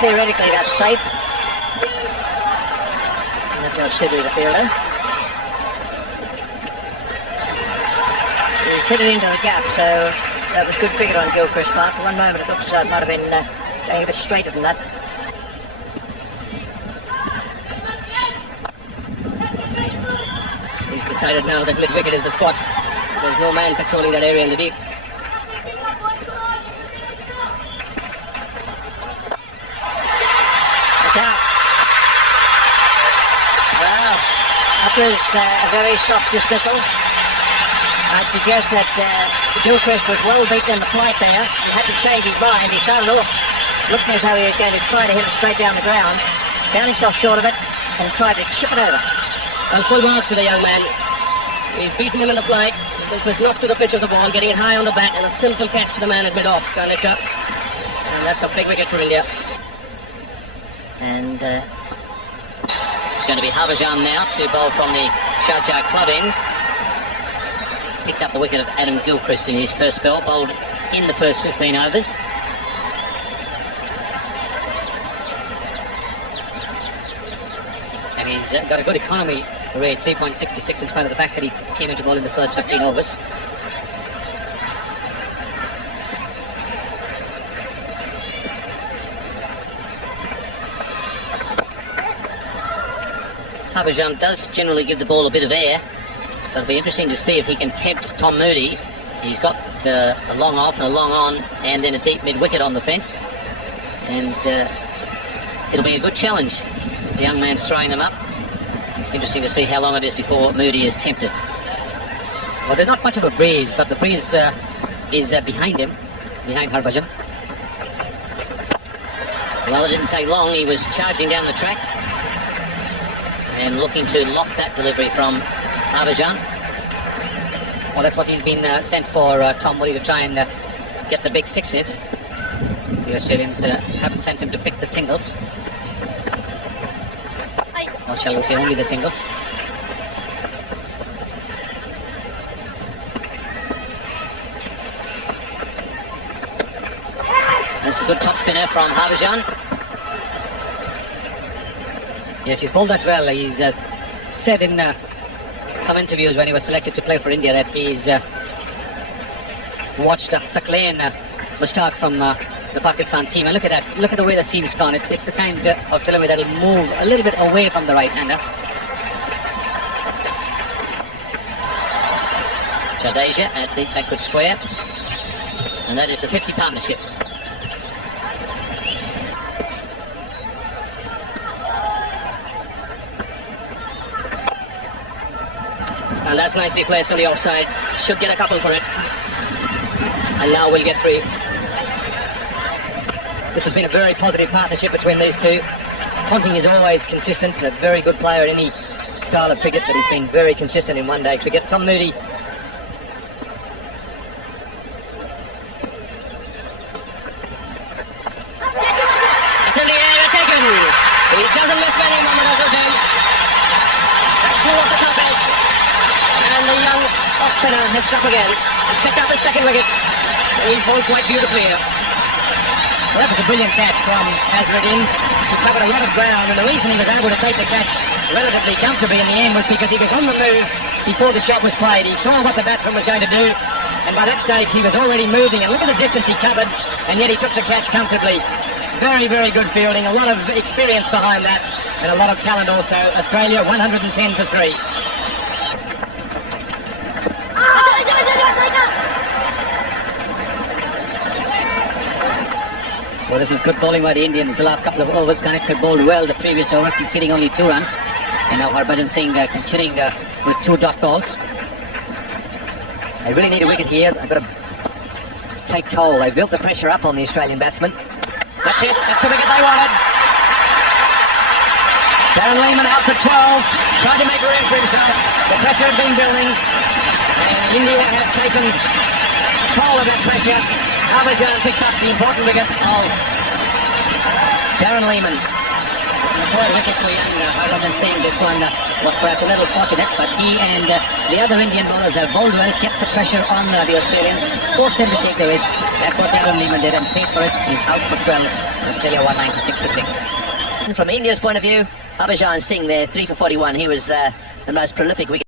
theoretically that's safe. That's our Sidbury, the fielder. He's hit it into the gap, so that was good cricket on Gilchrist's part. For one moment it looked as though it might have been going a bit straighter than that. He's decided now that mid-wicket is the spot. There's no man patrolling that area in the deep. It's out. Well, that was a very soft dismissal. I'd suggest that Gilchrist was well beaten in the flight there. He had to change his mind. He started off looking as though he was going to try to hit it straight down the ground, found himself short of it, and tried to chip it over. Well, full marks to the young man. He's beaten him in the flight. Gilchrist knocked to the pitch of the ball, getting it high on the bat, and a simple catch to the man at mid-off. Karnika. And that's a big wicket for India. And it's going to be Harbhajan now to bowl from the Sharjah club end. Picked up the wicket of Adam Gilchrist in his first spell, bowled in the first 15 overs. And he's got a good economy rate, 3.66, in spite of the fact that he came into ball in the first 15 overs. Harbhajan does generally give the ball a bit of air, so it'll be interesting to see if he can tempt Tom Moody. He's got a long off and a long on, and then a deep mid-wicket on the fence. And it'll be a good challenge if the young man's throwing them up. Interesting to see how long it is before Moody is tempted. Well, there's not much of a breeze, but the breeze is behind him, behind Harbhajan. Well, it didn't take long. He was charging down the track and looking to loft that delivery from Harbhajan. Well, that's what he's been sent for, Tom Moody, to try and get the big sixes. The Australians haven't sent him to pick the singles. Or shall we say only the singles. This is a good top spinner from Harbhajan. Yes, he's bowled that well. He's said in some interviews when he was selected to play for India that he's watched Saklain Mushtaq from the Pakistan team. And look at that. Look at the way the seam's gone. It's the kind of delivery that'll move a little bit away from the right-hander. Jadeja at the backward square. And that is the 50 partnership. And that's nicely placed on the offside. Should get a couple for it. And now we'll get 3. This has been a very positive partnership between these two. Ponting is always consistent, a very good player in any style of cricket, but he's been very consistent in one-day cricket. Tom Moody. It's in the air, taken. He doesn't miss many, Mohammad Azharuddin. That flew off the top edge. And the young off-spinner has struck again. He's picked up his second wicket. He's bowled quite beautifully here. Well, that was a brilliant catch from Azharuddin. He covered a lot of ground, and the reason he was able to take the catch relatively comfortably in the end was because he was on the move before the shot was played. He saw what the batsman was going to do, and by that stage he was already moving. And look at the distance he covered, and yet he took the catch comfortably. Very, very good fielding. A lot of experience behind that, and a lot of talent also. Australia 110 for 3. Well, this is good bowling by the Indians. The last couple of overs, Connecticut bowled well the previous over, conceding only 2 runs. And now Harbhajan Singh continuing with 2 dot balls. They really need a wicket here. I've got to take toll. They built the pressure up on the Australian batsmen. That's it. That's the wicket they wanted. Darren Lehmann out for 12. Tried to make room for himself. The pressure had been building. And India have taken toll of that pressure. Harbhajan picks up the important wicket of Darren Lehmann. It's an important wicket for young Harbhajan Singh. This one was perhaps a little fortunate, but he and the other Indian bowlers have bowled well, kept the pressure on the Australians, forced them to take the risk. That's what Darren Lehmann did and paid for it. He's out for 12. Australia 196 for 6. From India's point of view, Harbhajan Singh there, 3 for 41. He was the most prolific wicket.